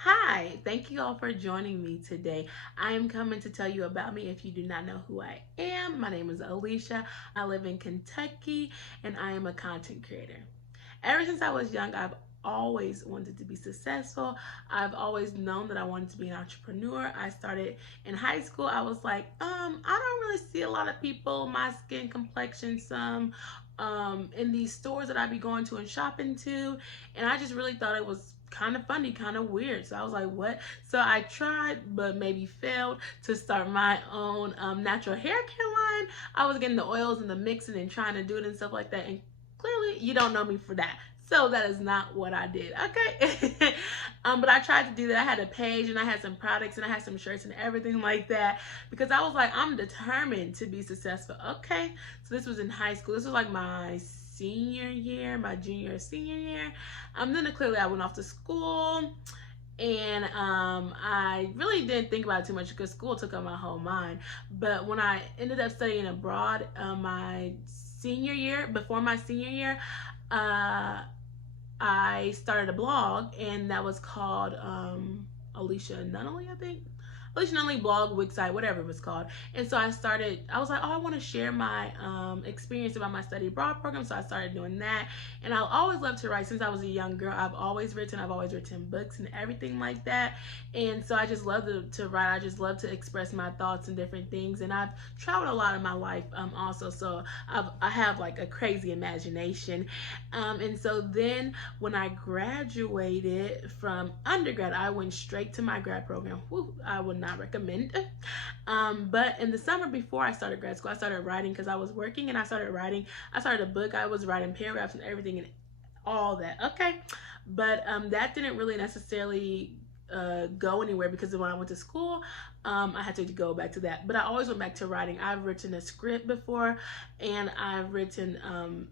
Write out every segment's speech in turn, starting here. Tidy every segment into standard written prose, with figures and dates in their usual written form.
Hi, thank you all for joining me today. I am coming to tell you about me if you do not know who I am. My name is Alieshia. I live in Kentucky and I am a content creator. Ever since I was young, I've always wanted to be successful. I've always known that I wanted to be an entrepreneur. I started in high school. I was like, I don't really see a lot of people my skin complexion, some in these stores that I be going to and shopping to, and I just really thought it was kind of funny, kind of weird. So I was like, what? So I tried, but maybe failed to start my own natural hair care line. I was getting the oils and the mixing and trying to do it and stuff like that. And clearly, you don't know me for that. So that is not what I did. Okay. But I tried to do that. I had a page and I had some products and I had some shirts and everything like that because I was like, I'm determined to be successful. Okay. So this was in high school. This was like my senior year, my junior or senior year. Then clearly I went off to school, and I really didn't think about it too much because school took up my whole mind. But when I ended up studying abroad, my senior year, before my senior year, uh, I started a blog, and that was called Alieshia Nunnally, I think. Alicia Nunnally blog, website, whatever it was called. And so I was like, oh, I want to share my experience about my study abroad program. So I started doing that. And I always loved to write since I was a young girl. I've always written books and everything like that. And so I just love to write. I just love to express my thoughts and different things. And I've traveled a lot in my life also. So I have like a crazy imagination. And so then when I graduated from undergrad, I went straight to my grad program. Whew, I would not recommend. But in the summer before I started grad school, I started writing because I was working and I started writing. I started a book. I was writing paragraphs and everything and all that. Okay. But that didn't really necessarily go anywhere because when I went to school, I had to go back to that. But I always went back to writing. I've written a script before, and I've written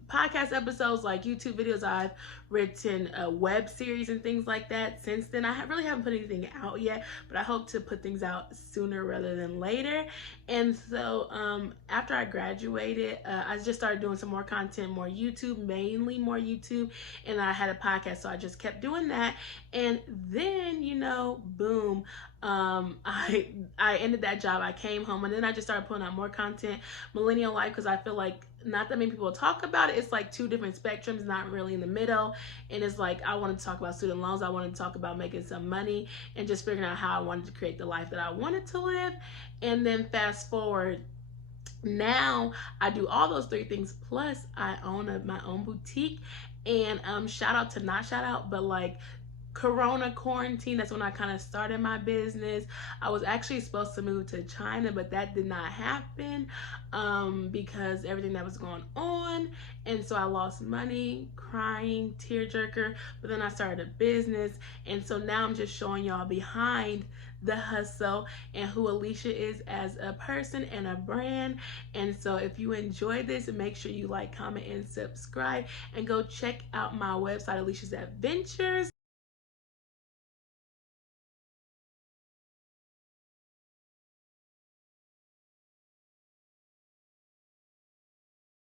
podcast episodes, like YouTube videos. I've written a web series and things like that. Since then, I really haven't put anything out yet, but I hope to put things out sooner rather than later. And so after I graduated, I just started doing some more content, more YouTube, mainly more YouTube, and I had a podcast, so I just kept doing that. And then, boom, I ended that job. I came home and then I just started putting out more content, millennial life, because I feel like not that many people talk about it. It's like two different spectrums, not really in the middle. And it's like I wanted to talk about student loans. I wanted to talk about making some money and just figuring out how I wanted to create the life that I wanted to live. And then fast forward, now I do all those three things, plus I own my own boutique. And shout out to, not shout out, but like Corona quarantine, that's when I kind of started my business. I was actually supposed to move to China, but that did not happen because everything that was going on. And so I lost money, crying, tearjerker. But then I started a business, and so now I'm just showing y'all behind the hustle and who Alieshia is as a person and a brand. And so if you enjoy this, make sure you like, comment, and subscribe, and go check out my website, Alieshia's Adventures.